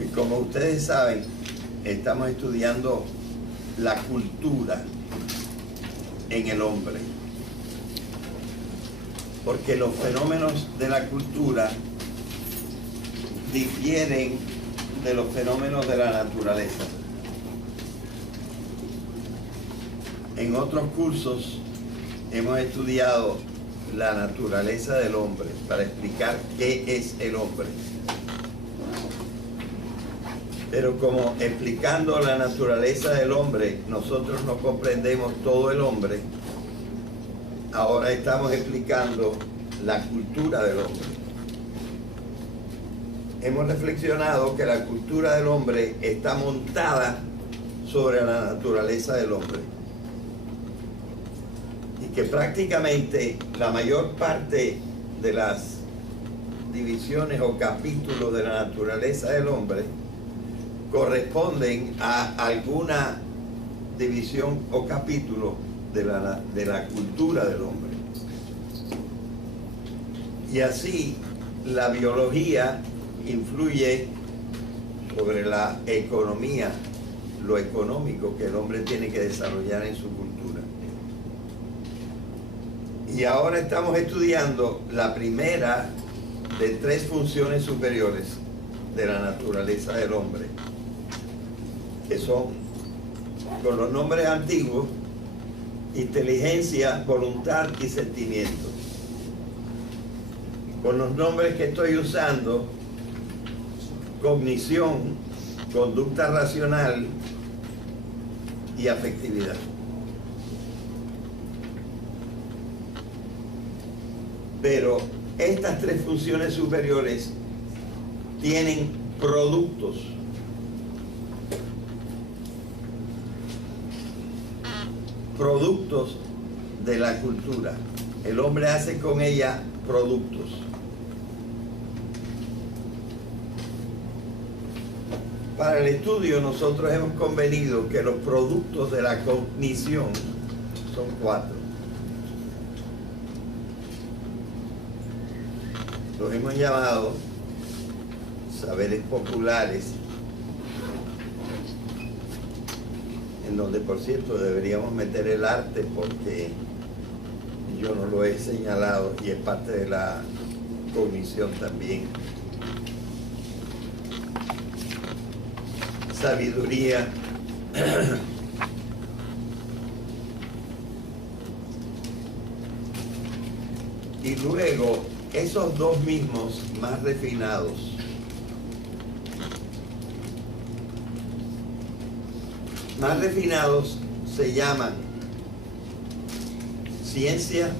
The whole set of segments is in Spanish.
Y como ustedes saben, estamos estudiando la cultura en el hombre, porque los fenómenos de la cultura difieren de los fenómenos de la naturaleza. En otros cursos hemos estudiado la naturaleza del hombre para explicar qué es el hombre. Pero como explicando la naturaleza del hombre nosotros no comprendemos todo el hombre, ahora estamos explicando la cultura del hombre. Hemos reflexionado que la cultura del hombre está montada sobre la naturaleza del hombre y que prácticamente la mayor parte de las divisiones o capítulos de la naturaleza del hombre corresponden a alguna división o capítulo de la cultura del hombre. Y así la biología influye sobre la economía, lo económico que el hombre tiene que desarrollar en su cultura. Y ahora estamos estudiando la primera de 3 funciones superiores de la naturaleza del hombre, que son, con los nombres antiguos, inteligencia, voluntad y sentimiento. Con los nombres que estoy usando, cognición, conducta racional y afectividad. Pero estas 3 funciones superiores tienen productos. Productos de la cultura. El hombre hace con ella productos. Para el estudio nosotros hemos convenido que los productos de la cognición son 4. Los hemos llamado saberes populares, en donde por cierto deberíamos meter el arte porque yo no lo he señalado y es parte de la cognición también. Sabiduría, y luego esos 2 mismos más refinados se llaman ciencia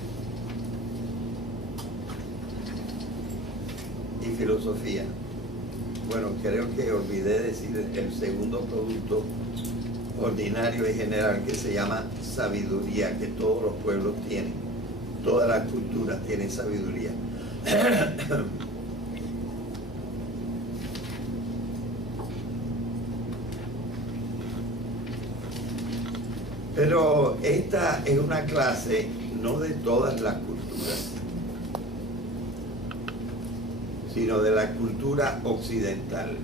y filosofía. Bueno, creo que olvidé decir el segundo producto ordinario y general, que se llama sabiduría, que todos los pueblos tienen, todas las culturas tienen sabiduría. Pero esta es una clase no de todas las culturas, sino de la cultura occidental,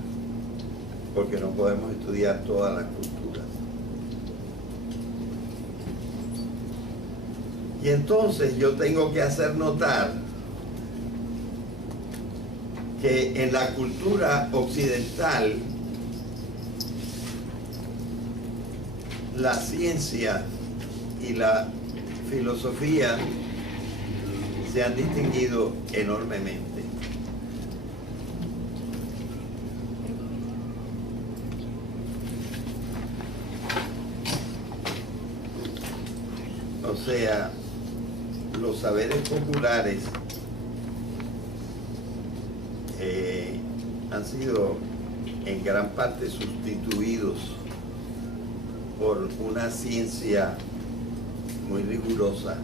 porque no podemos estudiar todas las culturas. Y entonces yo tengo que hacer notar que en la cultura occidental la ciencia y la filosofía se han distinguido enormemente. O sea, los saberes populares han sido en gran parte sustituidos por una ciencia muy rigurosa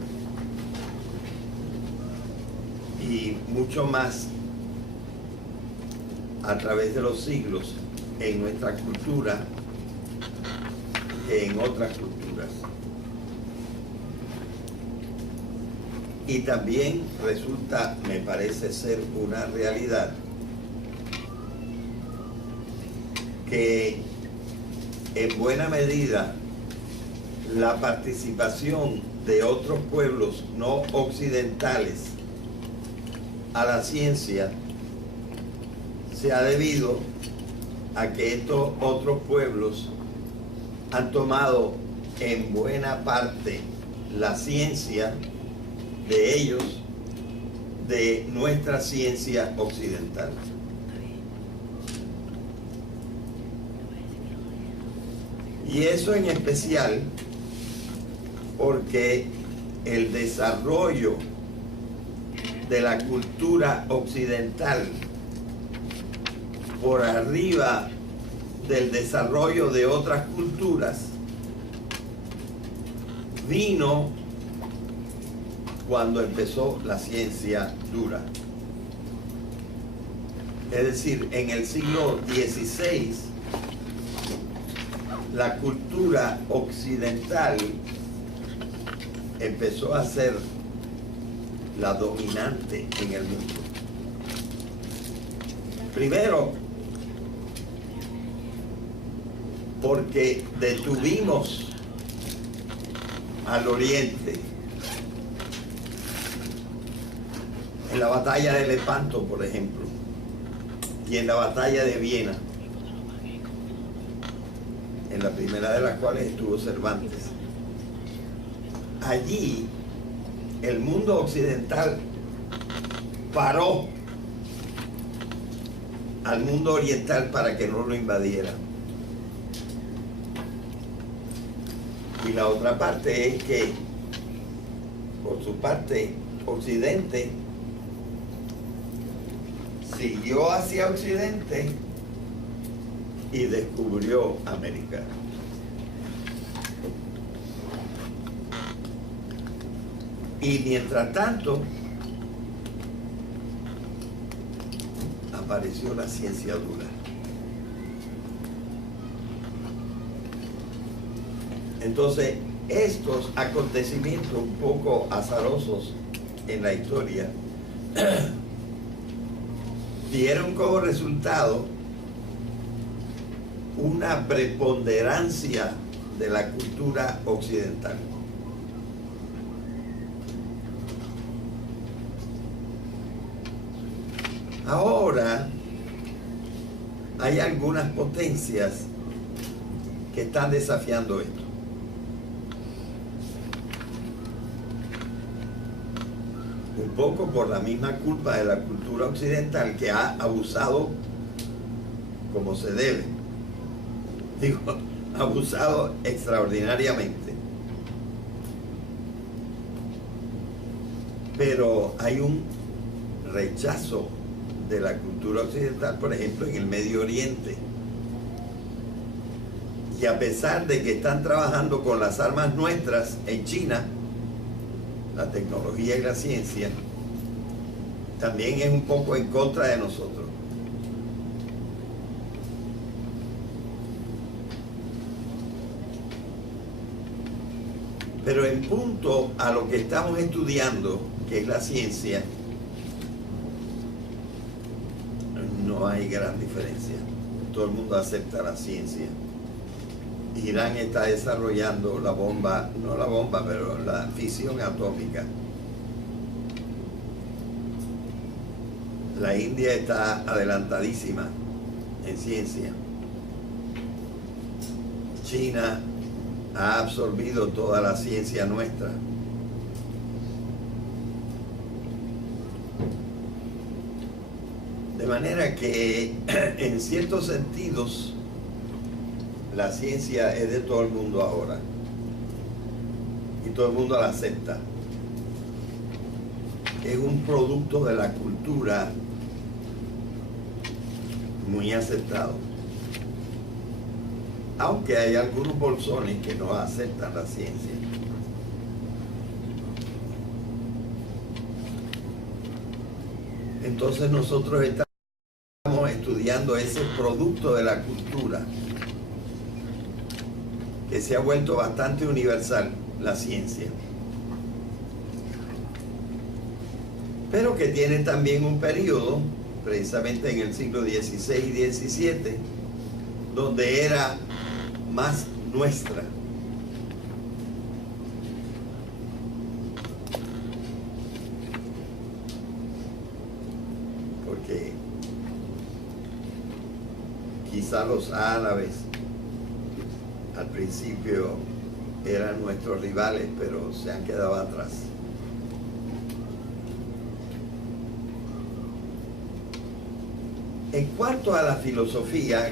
y mucho más a través de los siglos en nuestra cultura que en otras culturas. Y también resulta, me parece ser una realidad, que en buena medida la participación de otros pueblos no occidentales a la ciencia se ha debido a que estos otros pueblos han tomado en buena parte la ciencia de ellos de nuestra ciencia occidental. Y eso en especial porque el desarrollo de la cultura occidental por arriba del desarrollo de otras culturas vino cuando empezó la ciencia dura. Es decir, en el siglo XVI, la cultura occidental empezó a ser la dominante en el mundo. Primero, porque detuvimos al Oriente en la batalla de Lepanto, por ejemplo, y en la batalla de Viena, en la primera de las cuales estuvo Cervantes. Allí el mundo occidental paró al mundo oriental para que no lo invadiera. Y la otra parte es que, por su parte, Occidente siguió hacia Occidente y descubrió América. Y mientras tanto, apareció la ciencia dura. Entonces, estos acontecimientos un poco azarosos en la historia dieron como resultado una preponderancia de la cultura occidental. Ahora hay algunas potencias que están desafiando esto. Un poco por la misma culpa de la cultura occidental, que ha abusado como se debe. Digo, abusado extraordinariamente. Pero hay un rechazo de la cultura occidental, por ejemplo, en el Medio Oriente. Y a pesar de que están trabajando con las armas nuestras en China, la tecnología y la ciencia, también es un poco en contra de nosotros. Pero en punto a lo que estamos estudiando, que es la ciencia, no hay gran diferencia. Todo el mundo acepta la ciencia. Irán está desarrollando la bomba, no la bomba, pero la fisión atómica. La India está adelantadísima en ciencia. China ha absorbido toda la ciencia nuestra. De manera que, en ciertos sentidos, la ciencia es de todo el mundo ahora. Y todo el mundo la acepta. Es un producto de la cultura muy aceptado. Aunque hay algunos bolsones que no aceptan la ciencia. Entonces nosotros estamos estudiando ese producto de la cultura que se ha vuelto bastante universal, la ciencia. pero que tiene también un periodo, precisamente en el siglo XVI y XVII, donde era más nuestra. Porque quizá los árabes al principio eran nuestros rivales, pero se han quedado atrás. En cuanto a la filosofía,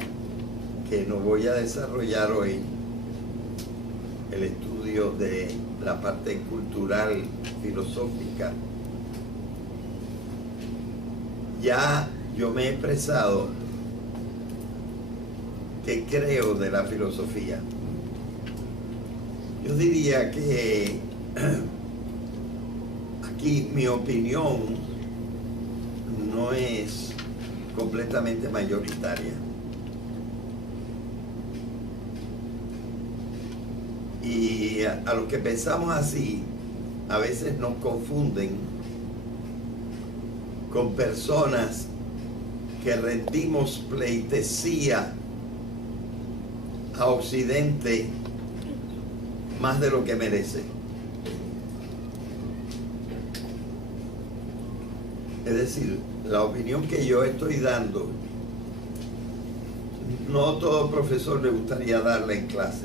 que no voy a desarrollar hoy, el estudio de la parte cultural filosófica, ya yo me he expresado que creo de la filosofía. Yo diría que aquí mi opinión no es completamente mayoritaria. Y a los que pensamos así, a veces nos confunden con personas que rendimos pleitesía a Occidente más de lo que merece. Es decir, la opinión que yo estoy dando, no todo profesor le gustaría darla en clase.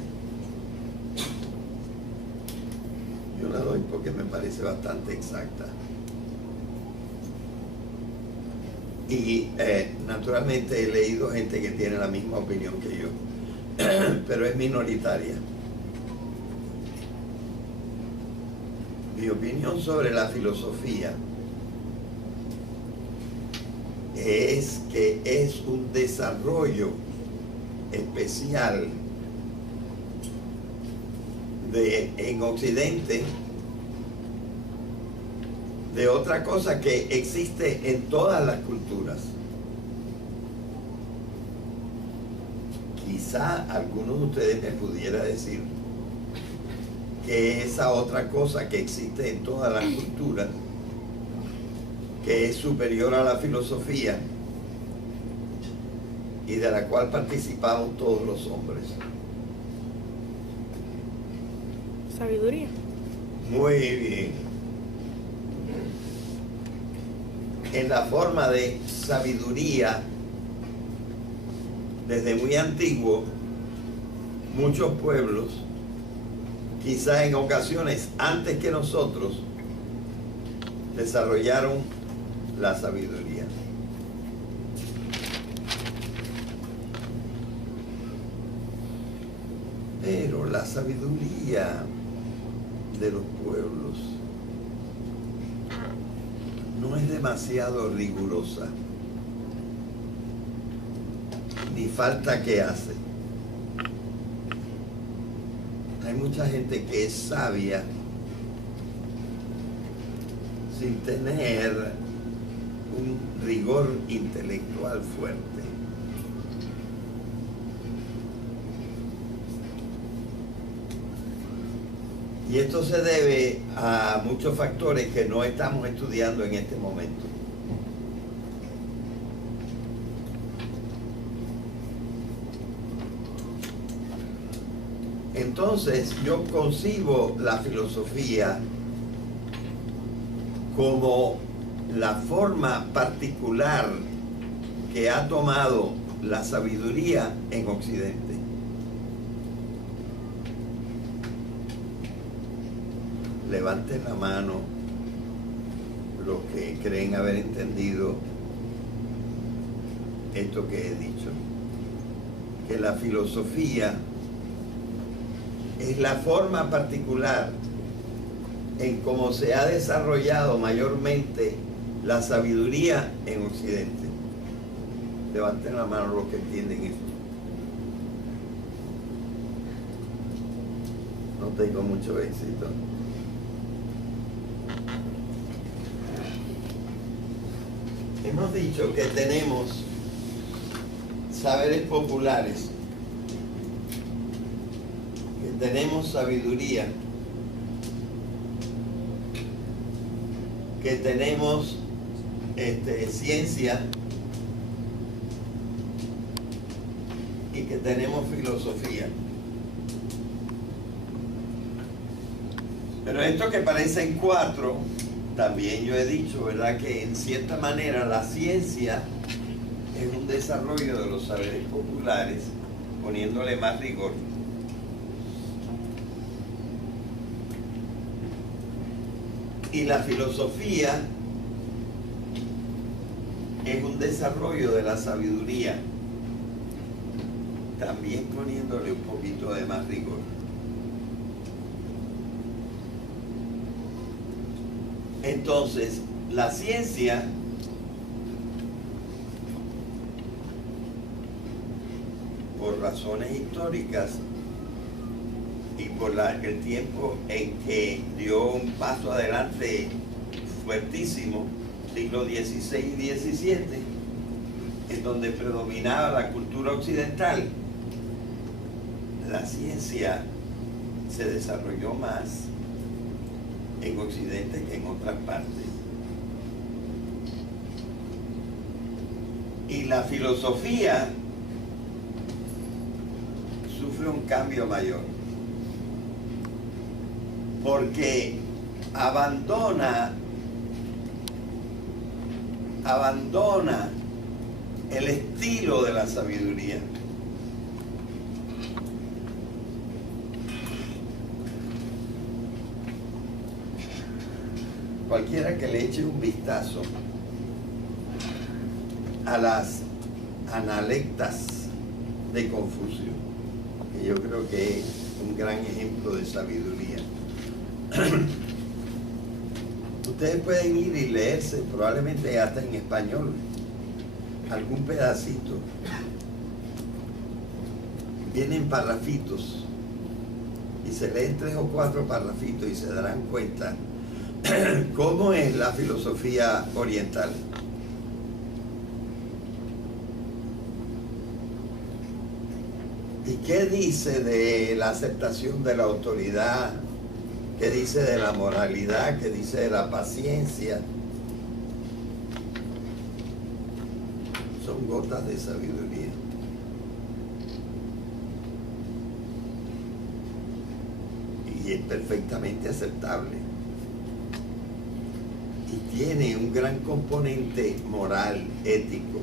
Yo la doy porque me parece bastante exacta. Y naturalmente he leído gente que tiene la misma opinión que yo, pero es minoritaria. Mi opinión sobre la filosofía es que es un desarrollo especial en Occidente de otra cosa que existe en todas las culturas. Quizá alguno de ustedes me pudiera decir que esa otra cosa que existe en todas las culturas, que es superior a la filosofía y de la cual participamos todos los hombres. Sabiduría. Muy bien. En la forma de sabiduría, desde muy antiguo, muchos pueblos, quizás en ocasiones antes que nosotros, desarrollaron la sabiduría. Pero la sabiduría de los pueblos no es demasiado rigurosa, ni falta que hace. Hay mucha gente que es sabia sin tener un rigor intelectual fuerte. Y esto se debe a muchos factores que no estamos estudiando en este momento. Entonces, yo concibo la filosofía como la forma particular que ha tomado la sabiduría en Occidente. Levanten la mano los que creen haber entendido esto que he dicho, que la filosofía es la forma particular en cómo se ha desarrollado mayormente la sabiduría en Occidente. Levanten la mano los que entienden esto. No tengo mucho éxito. Hemos dicho que tenemos saberes populares, que tenemos sabiduría, que tenemos ciencia y que tenemos filosofía. Pero esto que parecen cuatro, también yo he dicho, ¿verdad?, que en cierta manera la ciencia es un desarrollo de los saberes populares, poniéndole más rigor. Y la filosofía es un desarrollo de la sabiduría, también poniéndole un poquito de más rigor. Entonces, la ciencia por razones históricas y por el tiempo en que dio un paso adelante fuertísimo, siglo XVI y XVII, en donde predominaba la cultura occidental, la ciencia se desarrolló más en Occidente que en otras partes. Y la filosofía sufre un cambio mayor, porque abandona el estilo de la sabiduría. Cualquiera que le eche un vistazo a las analectas de Confucio, que yo creo que es un gran ejemplo de sabiduría. Ustedes pueden ir y leerse, probablemente hasta en español, algún pedacito. Vienen parrafitos y se leen 3 o 4 parrafitos y se darán cuenta cómo es la filosofía oriental. ¿Y qué dice de la aceptación de la autoridad? ¿Qué dice de la moralidad? ¿Qué dice de la paciencia? Son gotas de sabiduría. Y es perfectamente aceptable. Y tiene un gran componente moral, ético.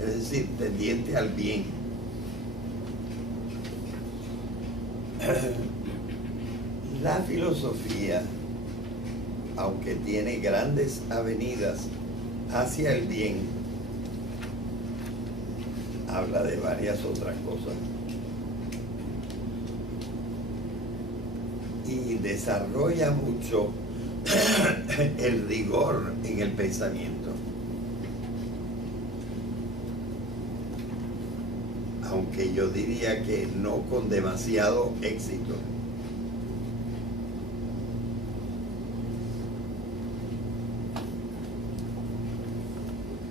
Es decir, tendiente al bien. La filosofía, aunque tiene grandes avenidas hacia el bien, habla de varias otras cosas. Y desarrolla mucho el rigor en el pensamiento. Aunque yo diría que no con demasiado éxito.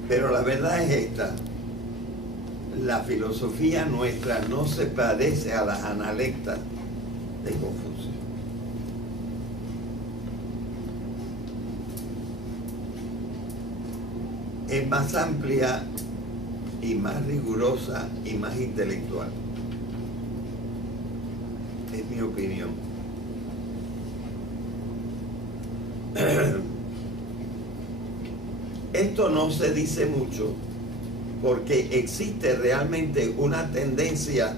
Pero la verdad es esta: la filosofía nuestra no se parece a las analectas de Confucio. Es más amplia y más rigurosa y más intelectual. Es mi opinión. Esto no se dice mucho porque existe realmente una tendencia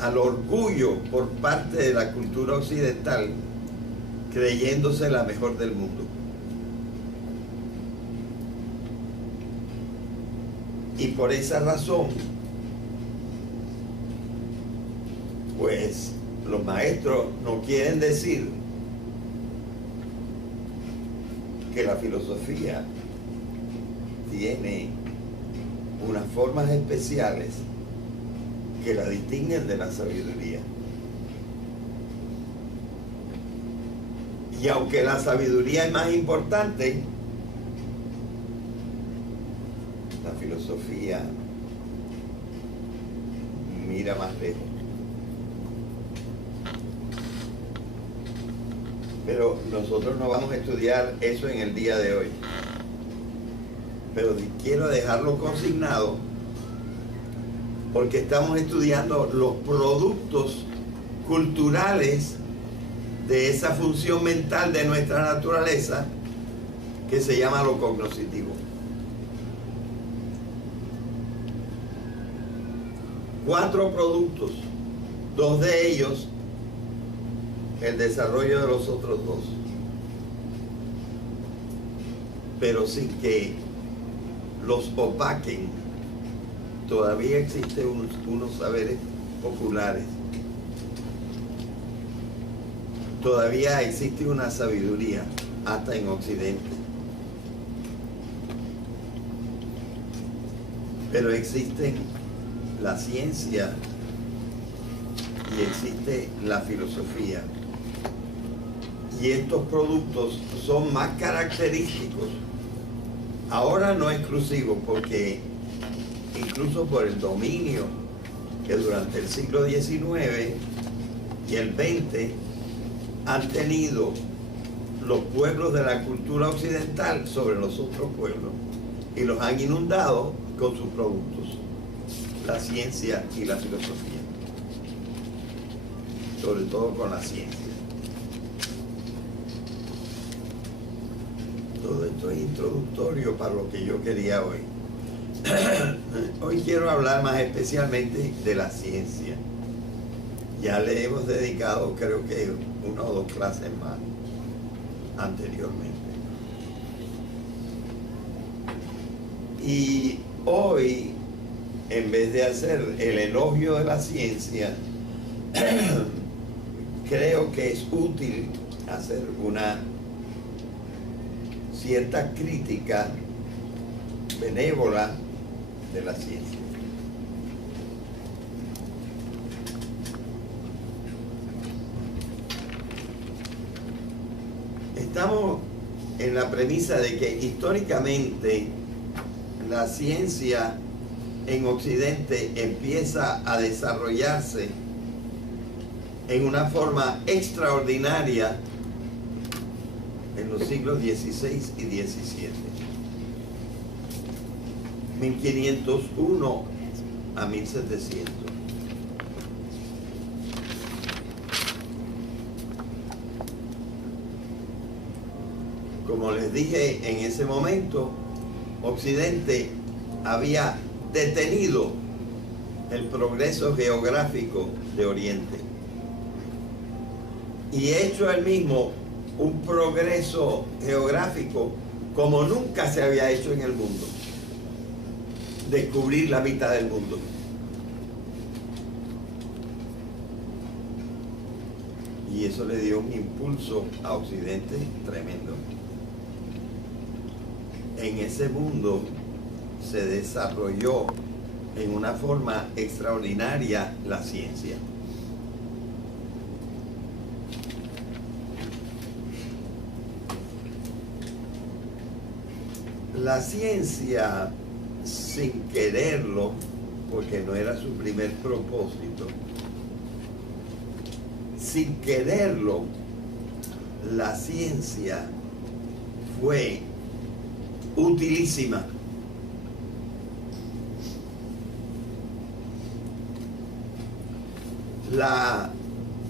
al orgullo por parte de la cultura occidental, creyéndose la mejor del mundo. Y por esa razón, pues los maestros no quieren decir que la filosofía tiene unas formas especiales que la distinguen de la sabiduría. Y aunque la sabiduría es más importante, la filosofía mira más lejos. Pero nosotros no vamos a estudiar eso en el día de hoy. Pero quiero dejarlo consignado porque estamos estudiando los productos culturales de esa función mental de nuestra naturaleza que se llama lo cognoscitivo. 4 productos, 2 de ellos el desarrollo de los otros 2, pero sin que los opaquen. Todavía existen unos saberes populares, todavía existe una sabiduría hasta en Occidente, pero existen la ciencia y existe la filosofía, y estos productos son más característicos, ahora no exclusivos, porque incluso por el dominio que durante el siglo XIX y el XX han tenido los pueblos de la cultura occidental sobre los otros pueblos y los han inundado con sus productos, la ciencia y la filosofía, sobre todo con la ciencia. Todo esto es introductorio para lo que yo quería hoy. Hoy quiero hablar más especialmente de la ciencia. Ya le hemos dedicado, creo que 1 o 2 clases más anteriormente. Y hoy, en vez de hacer el elogio de la ciencia, creo que es útil hacer una cierta crítica benévola de la ciencia. Estamos en la premisa de que históricamente la ciencia en Occidente empieza a desarrollarse en una forma extraordinaria en los siglos XVI y XVII. 1501 a 1700. Como les dije en ese momento, Occidente había detenido el progreso geográfico de Oriente y hecho él mismo un progreso geográfico como nunca se había hecho en el mundo. Descubrir la mitad del mundo. Y eso le dio un impulso a Occidente tremendo. En ese mundo se desarrolló en una forma extraordinaria la ciencia. La ciencia, sin quererlo, porque no era su primer propósito, sin quererlo, la ciencia fue utilísima. La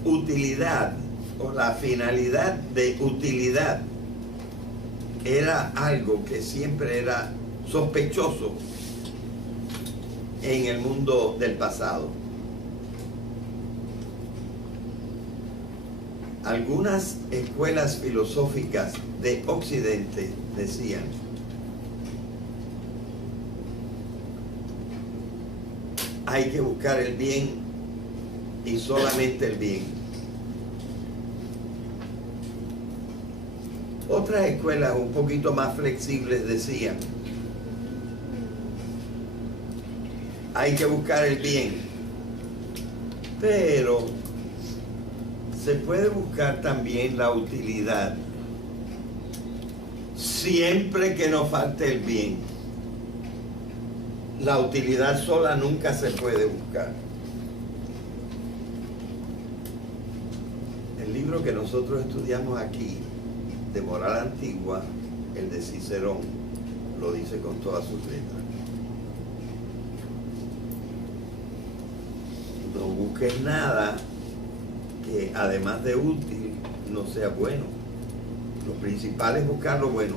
utilidad o la finalidad de utilidad era algo que siempre era sospechoso en el mundo del pasado. Algunas escuelas filosóficas de Occidente decían: hay que buscar el bien y solamente el bien. Otras escuelas un poquito más flexibles decían: hay que buscar el bien, pero se puede buscar también la utilidad, siempre que no falte el bien. La utilidad sola nunca se puede buscar. El libro libro que nosotros estudiamos aquí, de Moral Antigua, el de Cicerón, lo dice con todas sus letras. No busques nada que además de útil no sea bueno. Lo principal es buscar lo bueno.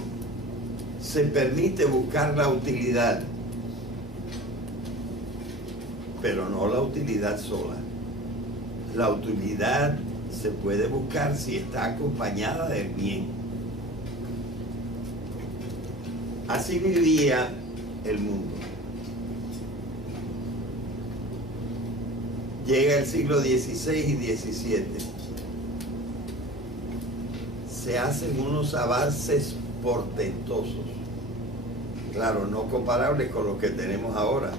Se permite buscar la utilidad, pero no la utilidad sola. La utilidad se puede buscar si está acompañada del bien. Así vivía el mundo. Llega el siglo XVI y XVII. Se hacen unos avances portentosos. Claro, no comparables con los que tenemos ahora.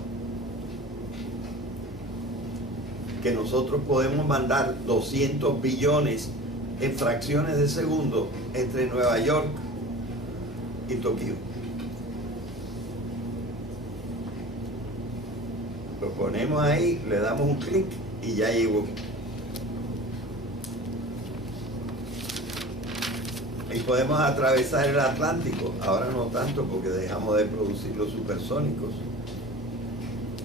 Que nosotros podemos mandar 200 billones en fracciones de segundo entre Nueva York y Tokio. Lo ponemos ahí, le damos un clic y ya llegó. Y podemos atravesar el Atlántico, ahora no tanto porque dejamos de producir los supersónicos,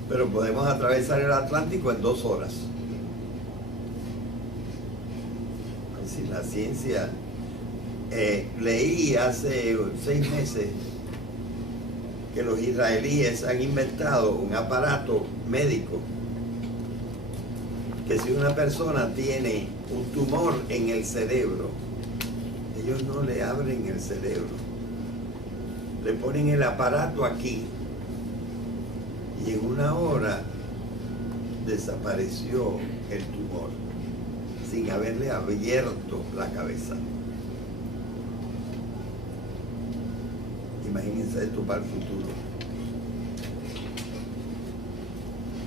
pero podemos atravesar el Atlántico en 2 horas. Es decir, la ciencia, leí hace 6 meses que los israelíes han inventado un aparato médico que si una persona tiene un tumor en el cerebro, ellos no le abren el cerebro, le ponen el aparato aquí y en 1 hora desapareció el tumor sin haberle abierto la cabeza. Imagínense esto para el futuro.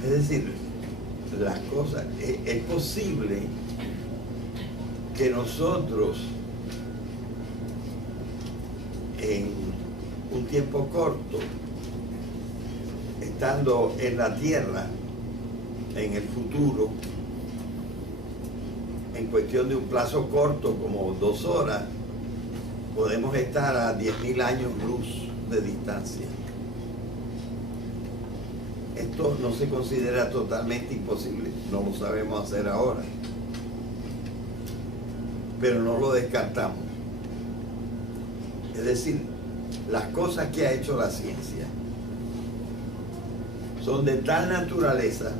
Es decir, las cosas, es posible que nosotros en un tiempo corto, estando en la Tierra, en el futuro, en cuestión de un plazo corto como 2 horas, podemos estar a 10.000 años luz de distancia. Esto no se considera totalmente imposible, no lo sabemos hacer ahora, pero no lo descartamos. Es decir, las cosas que ha hecho la ciencia son de tal naturaleza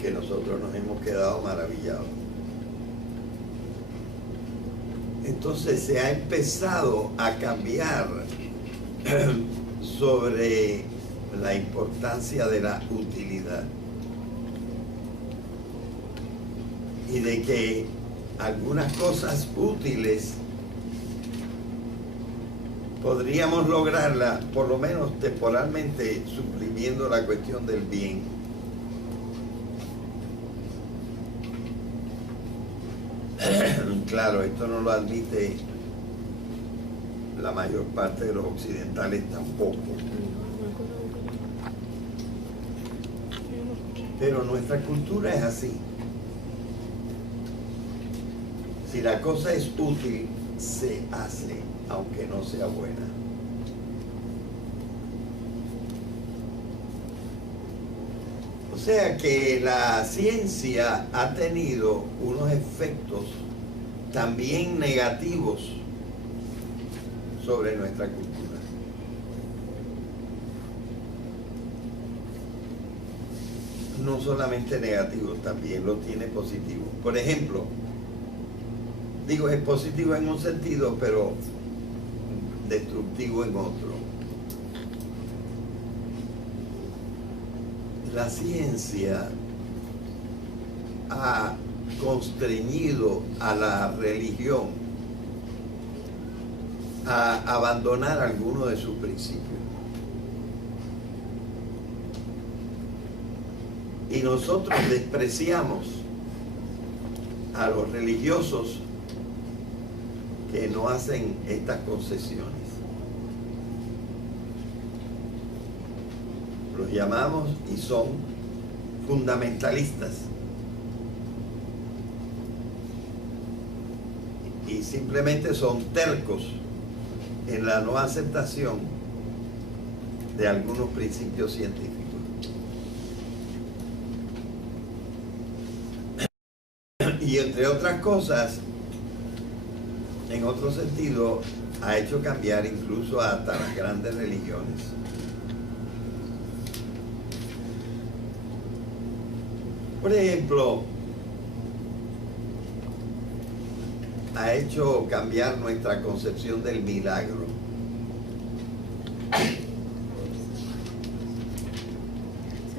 que nosotros nos hemos quedado maravillados. Entonces se ha empezado a cambiar sobre la importancia de la utilidad y de que algunas cosas útiles podríamos lograrlas, por lo menos temporalmente, suprimiendo la cuestión del bien. Claro, esto no lo admite la mayor parte de los occidentales tampoco. Pero nuestra cultura es así. Si la cosa es útil, se hace, aunque no sea buena. O sea que la ciencia ha tenido unos efectos también negativos sobre nuestra cultura. No solamente negativos, también lo tiene positivo. Por ejemplo, digo, es positivo en un sentido, pero destructivo en otro. La ciencia ha constreñido a la religión a abandonar algunos de sus principios. Y nosotros despreciamos a los religiosos que no hacen estas concesiones. Los llamamos y son fundamentalistas. simplemente son tercos en la no aceptación de algunos principios científicos. Y entre otras cosas, en otro sentido, ha hecho cambiar incluso hasta las grandes religiones. Por ejemplo, ha hecho cambiar nuestra concepción del milagro.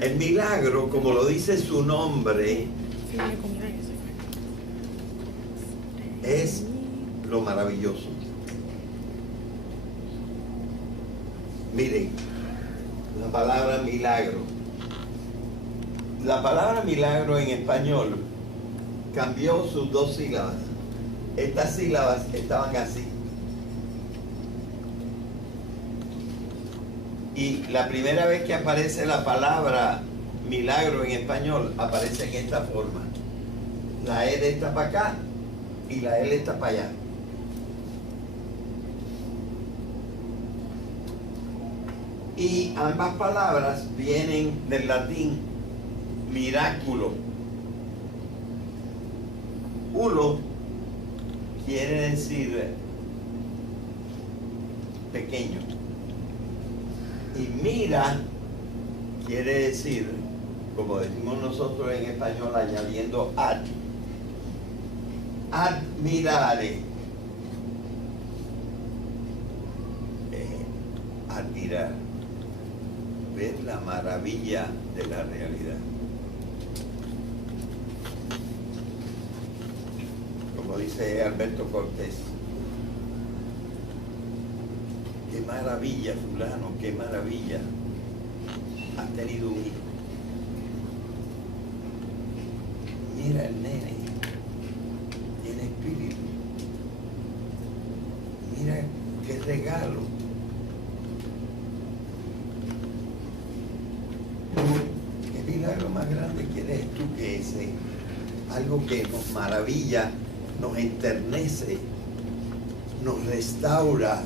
El milagro, como lo dice su nombre, es lo maravilloso. Miren, la palabra milagro. La palabra milagro en español cambió sus dos sílabas. Estas sílabas estaban así. Y la primera vez que aparece la palabra milagro en español, aparece en esta forma. La L está para acá y la L está para allá. Y ambas palabras vienen del latín miraculo. Ulo quiere decir pequeño. Y mira quiere decir, como decimos nosotros en español, añadiendo ad. Admirare. Admirar. Ver la maravilla de la realidad. Como dice Alberto Cortés, qué maravilla, fulano, qué maravilla, has tenido un hijo. Mira el nene, tiene espíritu. Mira qué regalo. Qué milagro más grande quieres tú que ese. Algo que nos maravilla, nos enternece, nos restaura,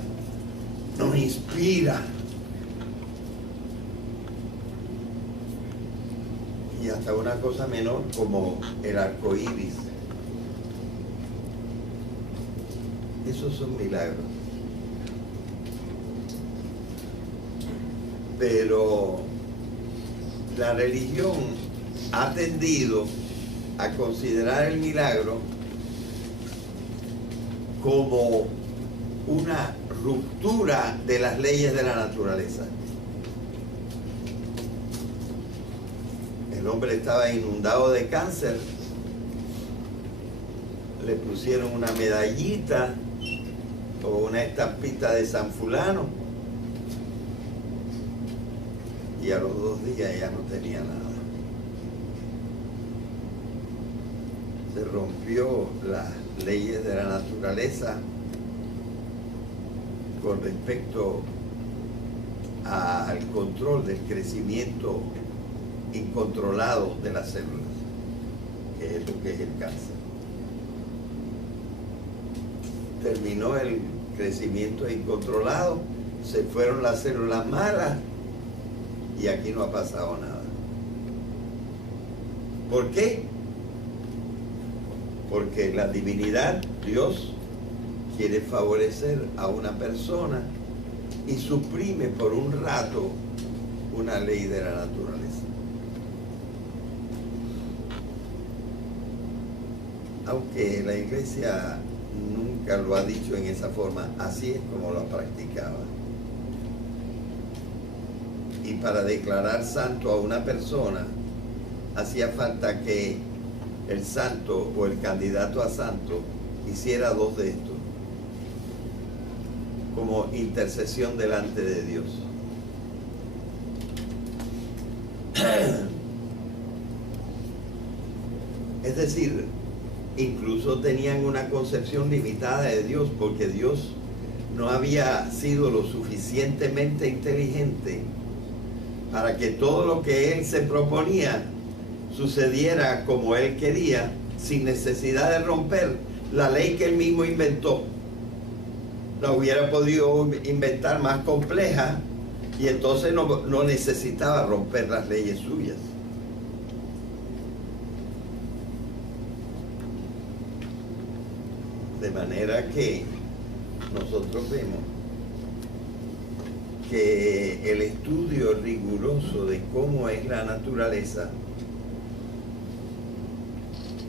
nos inspira. Y hasta una cosa menor como el arco iris. Esos son milagros. Pero la religión ha tendido a considerar el milagro como una ruptura de las leyes de la naturaleza. El hombre estaba inundado de cáncer, le pusieron una medallita o una estampita de San Fulano y a los 2 días ya no tenía nada. Se rompió las leyes de la naturaleza con respecto al control del crecimiento incontrolado de las células, que es lo que es el cáncer. Terminó el crecimiento incontrolado, se fueron las células malas y aquí no ha pasado nada. ¿Por qué? Porque la divinidad, Dios, quiere favorecer a una persona y suprime por un rato una ley de la naturaleza. Aunque la iglesia nunca lo ha dicho en esa forma, así es como lo practicaba. Y para declarar santo a una persona, hacía falta que el santo o el candidato a santo hiciera 2 de estos, como intercesión delante de Dios. Es decir, incluso tenían una concepción limitada de Dios, porque Dios no había sido lo suficientemente inteligente para que todo lo que Él se proponía sucediera como Él quería, sin necesidad de romper la ley que él mismo inventó la hubiera podido inventar más compleja y entonces no necesitaba romper las leyes suyas. De manera que nosotros vemos que el estudio riguroso de cómo es la naturaleza,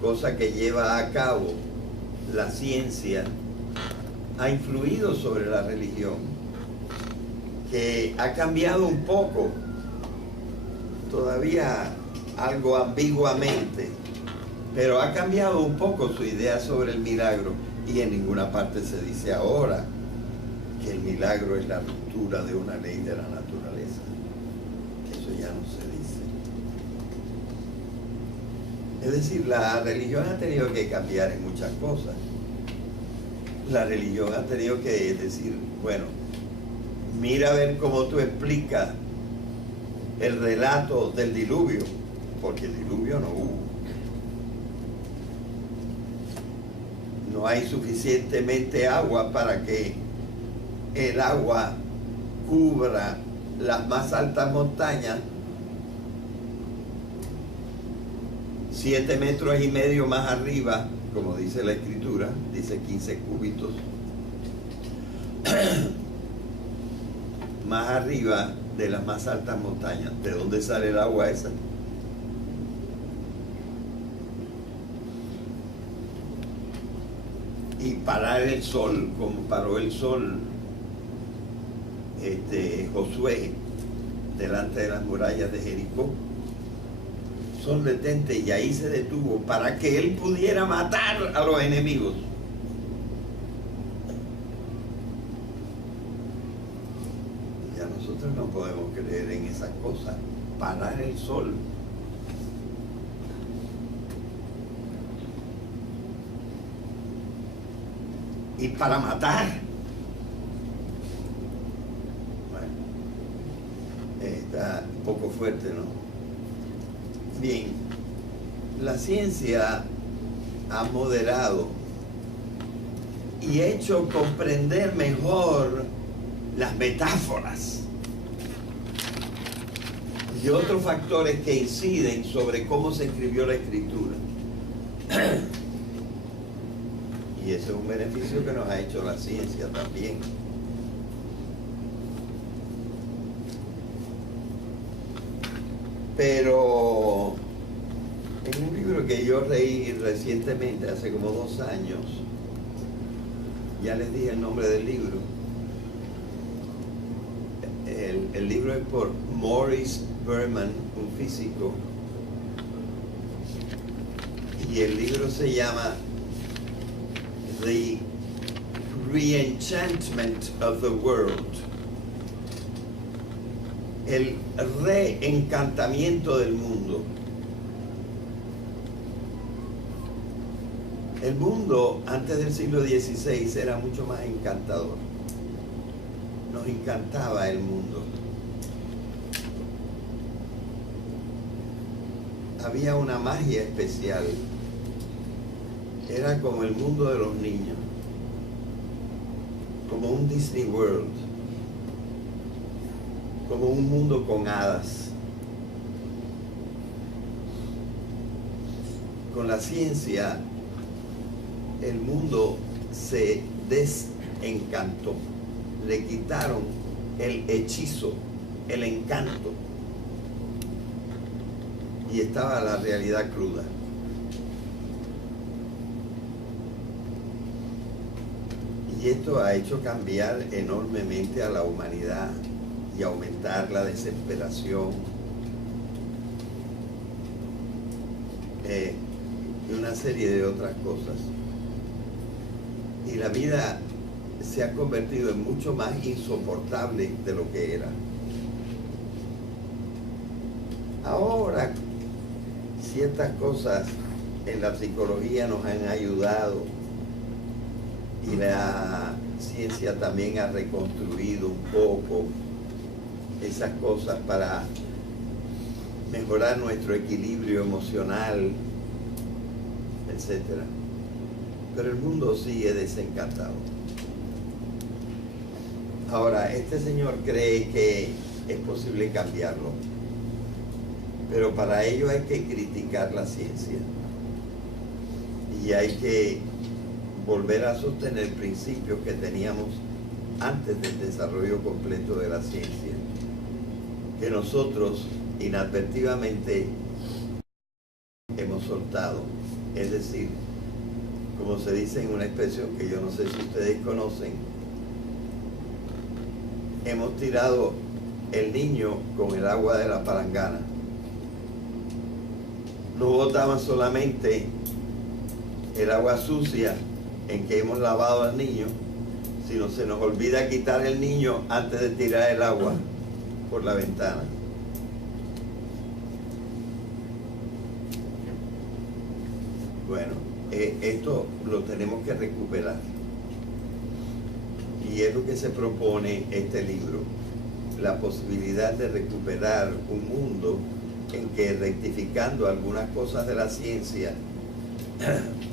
cosa que lleva a cabo la ciencia, ha influido sobre la religión, que ha cambiado un poco, todavía algo ambiguamente, pero ha cambiado un poco su idea sobre el milagro, y en ninguna parte se dice ahora que el milagro es la ruptura de una ley de la naturaleza. Eso ya no se dice. Es decir, la religión ha tenido que cambiar en muchas cosas. La religión ha tenido que decir, bueno, mira a ver cómo tú explicas el relato del diluvio, porque el diluvio no hubo. No hay suficientemente agua para que el agua cubra las más altas montañas, 7,5 metros más arriba, como dice la escritura, dice 15 cúbitos, más arriba de las más altas montañas. ¿De dónde sale el agua esa? Y parar el sol, como paró el sol Josué delante de las murallas de Jericó, son detentes, y ahí se detuvo para que él pudiera matar a los enemigos. Ya nosotros no podemos creer en esas cosas. Parar el sol. Y para matar. Bueno, está un poco fuerte, ¿no? Bien, la ciencia ha moderado y hecho comprender mejor las metáforas y otros factores que inciden sobre cómo se escribió la escritura. Y ese es un beneficio que nos ha hecho la ciencia también. Pero en un libro que yo leí recientemente, hace como 2 años, ya les dije el nombre del libro. El libro es por Maurice Berman, un físico, y el libro se llama The Reenchantment of the World. El reencantamiento del mundo. El mundo antes del siglo XVI era mucho más encantador. Nos encantaba el mundo. Había una magia especial. Era como el mundo de los niños, como un Disney World, como un mundo con hadas. Con la ciencia, el mundo se desencantó, le quitaron el hechizo, el encanto, y estaba la realidad cruda. Y esto ha hecho cambiar enormemente a la humanidad y aumentar la desesperación y una serie de otras cosas. Y la vida se ha convertido en mucho más insoportable de lo que era. Ahora, ciertas cosas en la psicología nos han ayudado, y la ciencia también ha reconstruido un poco esas cosas para mejorar nuestro equilibrio emocional, etc. pero el mundo sigue desencantado. Ahora, este señor cree que es posible cambiarlo, pero para ello hay que criticar la ciencia y hay que volver a sostener principios que teníamos antes del desarrollo completo de la ciencia, que nosotros inadvertidamente hemos soltado. Es decir, como se dice en una expresión que yo no sé si ustedes conocen, hemos tirado el niño con el agua de la palangana. No botamos solamente el agua sucia en que hemos lavado al niño, sino se nos olvida quitar el niño antes de tirar el agua por la ventana. Bueno, esto lo tenemos que recuperar. Y es lo que se propone este libro, la posibilidad de recuperar un mundo en que, rectificando algunas cosas de la ciencia,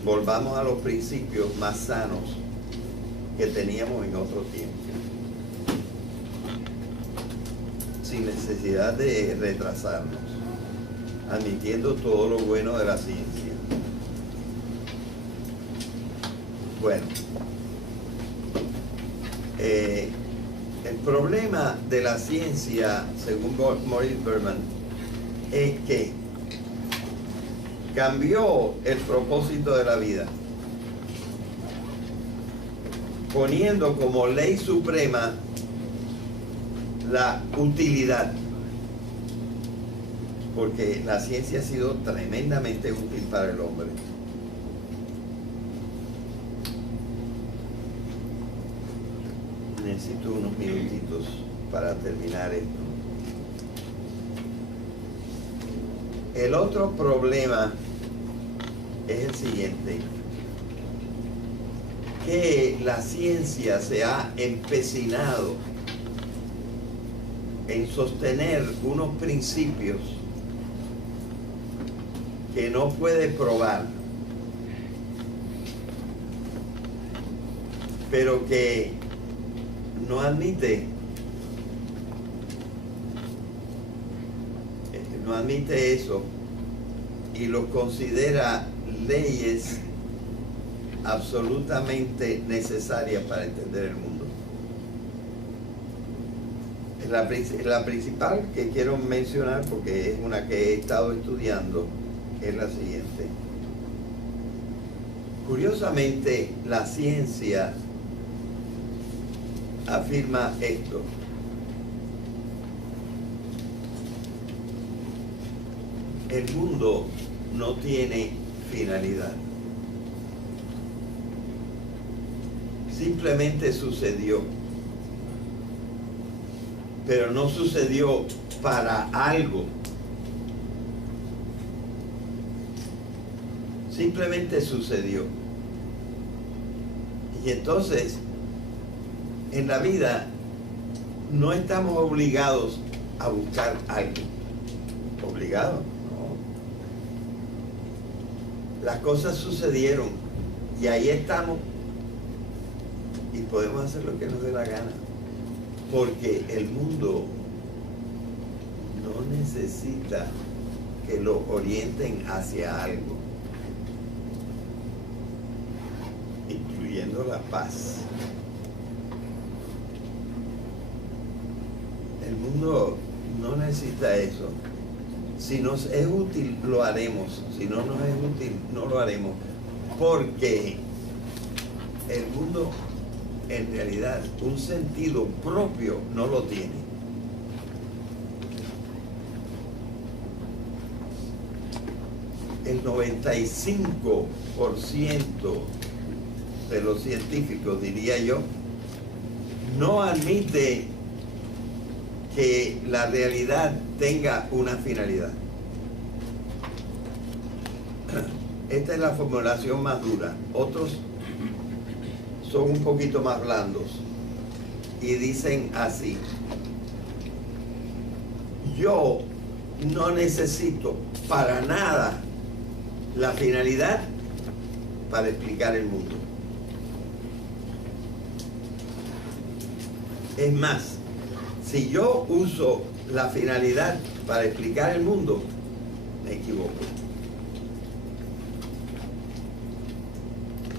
volvamos a los principios más sanos que teníamos en otro tiempo, sin necesidad de retrasarnos, admitiendo todo lo bueno de la ciencia. Bueno, el problema de la ciencia, según Maurice Berman, es que cambió el propósito de la vida, poniendo como ley suprema la utilidad, porque la ciencia ha sido tremendamente útil para el hombre. Necesito unos minutitos para terminar esto. El otro problema es el siguiente, que la ciencia se ha empecinado en sostener unos principios que no puede probar, pero que no admite eso y los considera leyes absolutamente necesarias para entender el mundo. La principal que quiero mencionar, porque es una que he estado estudiando, es la siguiente. Curiosamente, la ciencia afirma esto: el mundo no tiene finalidad, simplemente sucedió, pero no sucedió para algo, simplemente sucedió. Y entonces, en la vida no estamos obligados a buscar algo. ¿Obligados? No. Las cosas sucedieron y ahí estamos y podemos hacer lo que nos dé la gana, porque el mundo no necesita que lo orienten hacia algo, incluyendo la paz. El mundo no necesita eso. Si nos es útil, lo haremos. Si no nos es útil, no lo haremos. Porque el mundo, en realidad, un sentido propio no lo tiene. El 95% de los científicos, diría yo, no admite que la realidad tenga una finalidad. Esta es la formulación más dura. Otros son un poquito más blandos y dicen así: yo no necesito para nada la finalidad para explicar el mundo. Es más, si yo uso la finalidad para explicar el mundo, me equivoco.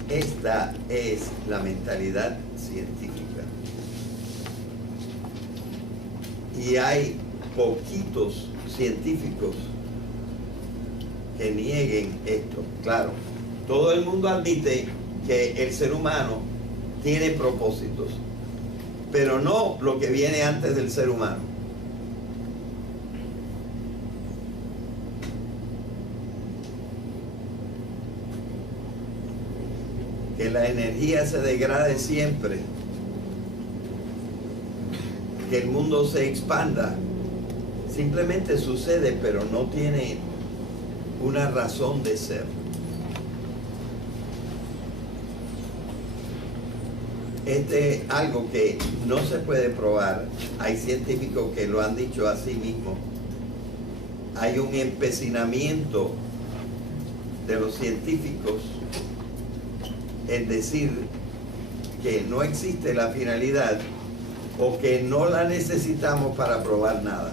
Esta es la mentalidad científica. Y hay poquitos científicos que nieguen esto. Claro, todo el mundo admite que el ser humano tiene propósitos, pero no lo que viene antes del ser humano. Que la energía se degrade siempre, que el mundo se expanda, simplemente sucede, pero no tiene una razón de ser. Este es algo que no se puede probar. Hay científicos que lo han dicho a sí mismos. Hay un empecinamiento de los científicos en decir que no existe la finalidad o que no la necesitamos para probar nada.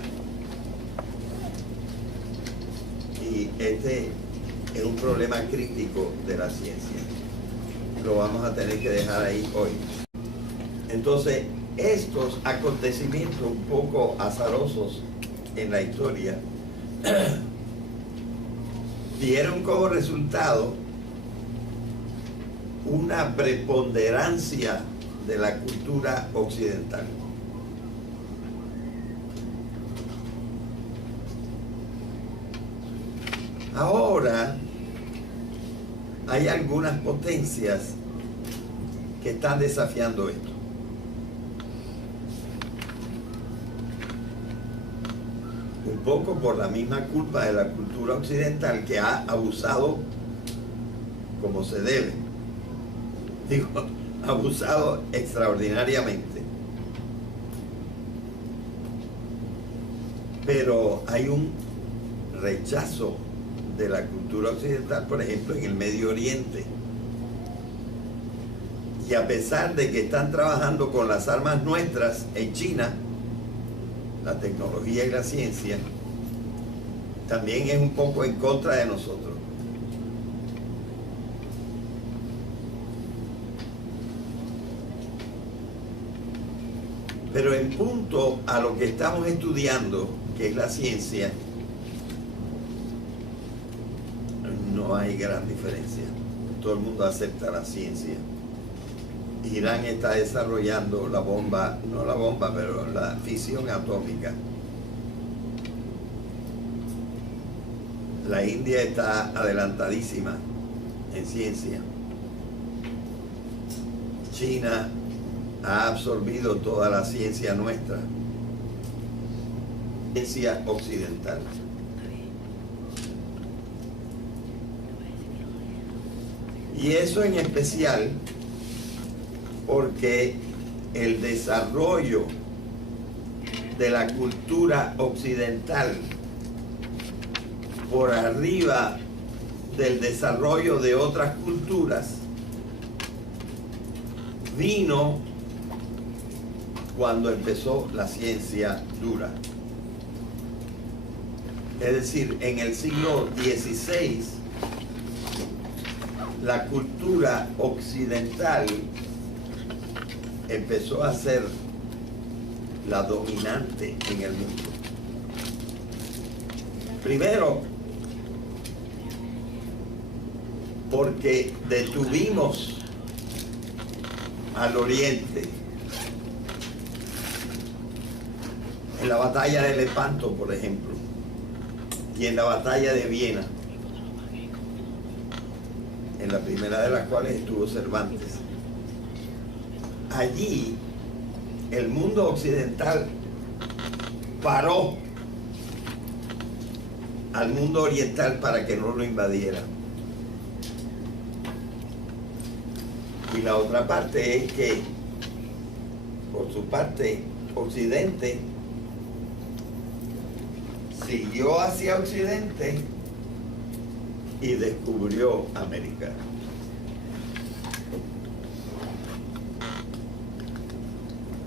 Y este es un problema crítico de la ciencia. Lo vamos a tener que dejar ahí hoy. Entonces, estos acontecimientos un poco azarosos en la historia dieron como resultado una preponderancia de la cultura occidental. Ahora hay algunas potencias que están desafiando esto. Un poco por la misma culpa de la cultura occidental, que ha abusado como se debe. Digo, abusado extraordinariamente. Pero hay un rechazo de la cultura occidental, por ejemplo, en el Medio Oriente. Y a pesar de que están trabajando con las armas nuestras en China, la tecnología y la ciencia, también es un poco en contra de nosotros. Pero en punto a lo que estamos estudiando, que es la ciencia, no hay gran diferencia. Todo el mundo acepta la ciencia. Irán está desarrollando la bomba, no la bomba, pero la fisión atómica. La India está adelantadísima en ciencia. China ha absorbido toda la ciencia nuestra, ciencia occidental. Y eso en especial porque el desarrollo de la cultura occidental por arriba del desarrollo de otras culturas vino cuando empezó la ciencia dura. Es decir, en el siglo XVI, la cultura occidental empezó a ser la dominante en el mundo. Primero, porque detuvimos al Oriente en la batalla de Lepanto, por ejemplo, y en la batalla de Viena, en la primera de las cuales estuvo Cervantes. Allí el mundo occidental paró al mundo oriental para que no lo invadiera. Y la otra parte es que, por su parte, Occidente siguió hacia Occidente y descubrió América.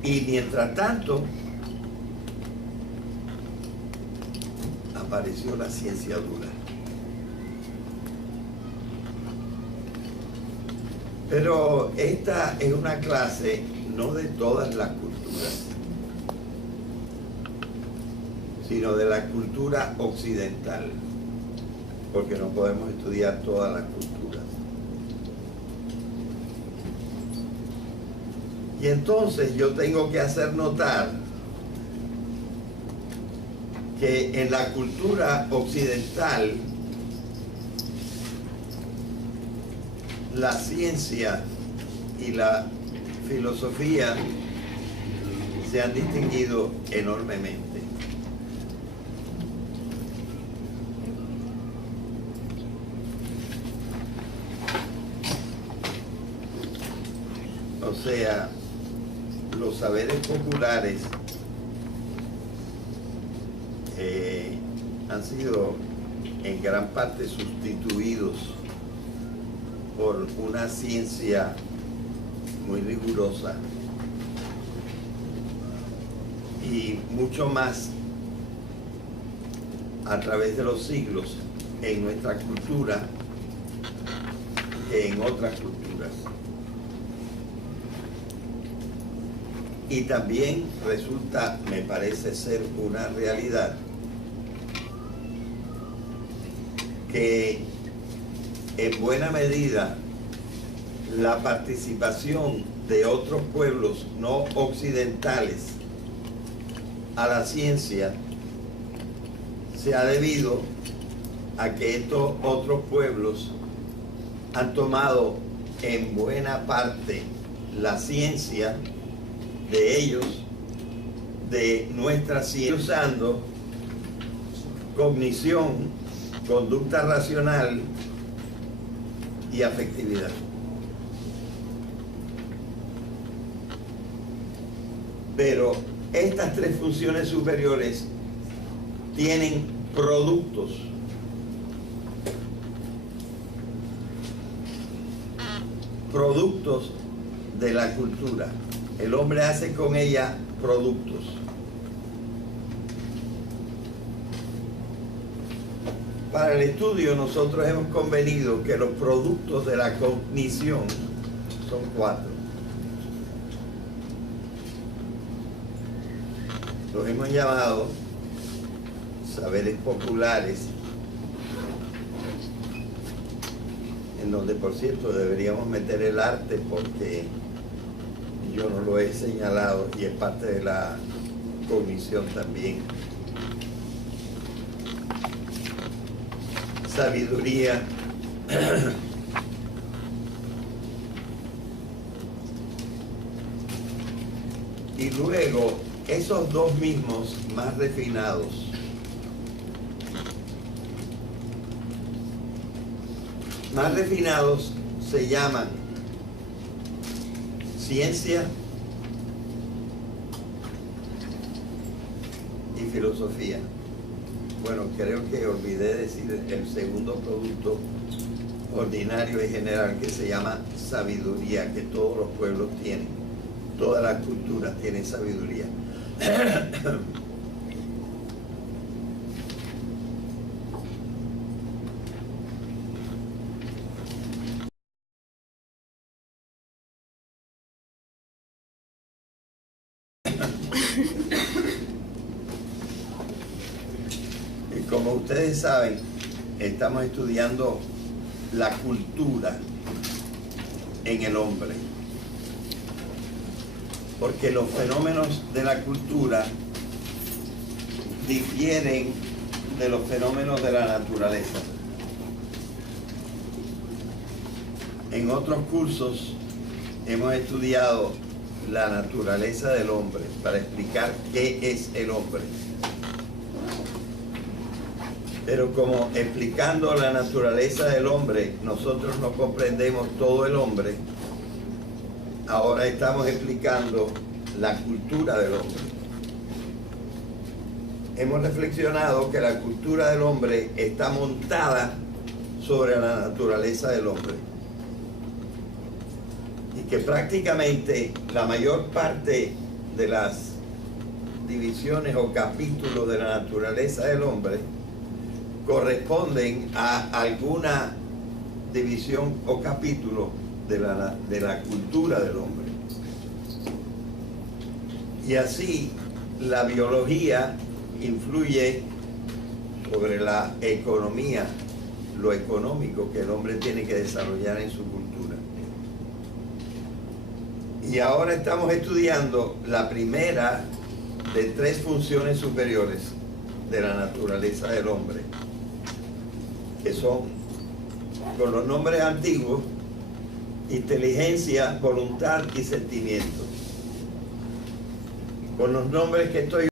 Y mientras tanto, apareció la ciencia dura. Pero esta es una clase no de todas las culturas, sino de la cultura occidental, porque no podemos estudiar todas las culturas. Y entonces yo tengo que hacer notar que en la cultura occidental la ciencia y la filosofía se han distinguido enormemente. O sea, los saberes populares han sido en gran parte sustituidos por una ciencia muy rigurosa y mucho más a través de los siglos en nuestra cultura que en otras culturas. Y también resulta, me parece ser una realidad, que en buena medida la participación de otros pueblos no occidentales a la ciencia se ha debido a que estos otros pueblos han tomado en buena parte la ciencia de ellos, de nuestra ciencia, usando cognición, conducta racional y afectividad. Pero estas tres funciones superiores tienen productos. Productos de la cultura. El hombre hace con ella productos. Para el estudio nosotros hemos convenido que los productos de la cognición son 4. Los hemos llamado saberes populares, en donde por cierto deberíamos meter el arte porque yo no lo he señalado y es parte de la cognición también. Sabiduría, y luego esos dos mismos más refinados se llaman ciencia y filosofía. Bueno, creo que olvidé decir el segundo producto ordinario y general, que se llama sabiduría, que todos los pueblos tienen, todas las culturas tienen sabiduría. Y como ustedes saben, estamos estudiando la cultura en el hombre, porque los fenómenos de la cultura difieren de los fenómenos de la naturaleza. En otros cursos hemos estudiado la naturaleza del hombre para explicar qué es el hombre. Pero como explicando la naturaleza del hombre nosotros no comprendemos todo el hombre, ahora estamos explicando la cultura del hombre. Hemos reflexionado que la cultura del hombre está montada sobre la naturaleza del hombre. Y que prácticamente la mayor parte de las divisiones o capítulos de la naturaleza del hombre corresponden a alguna división o capítulo de la cultura del hombre. Y así la biología influye sobre la economía, lo económico que el hombre tiene que desarrollar en su cultura. Y ahora estamos estudiando la primera de 3 funciones superiores de la naturaleza del hombre, que son, con los nombres antiguos, inteligencia, voluntad y sentimiento. Con los nombres que estoy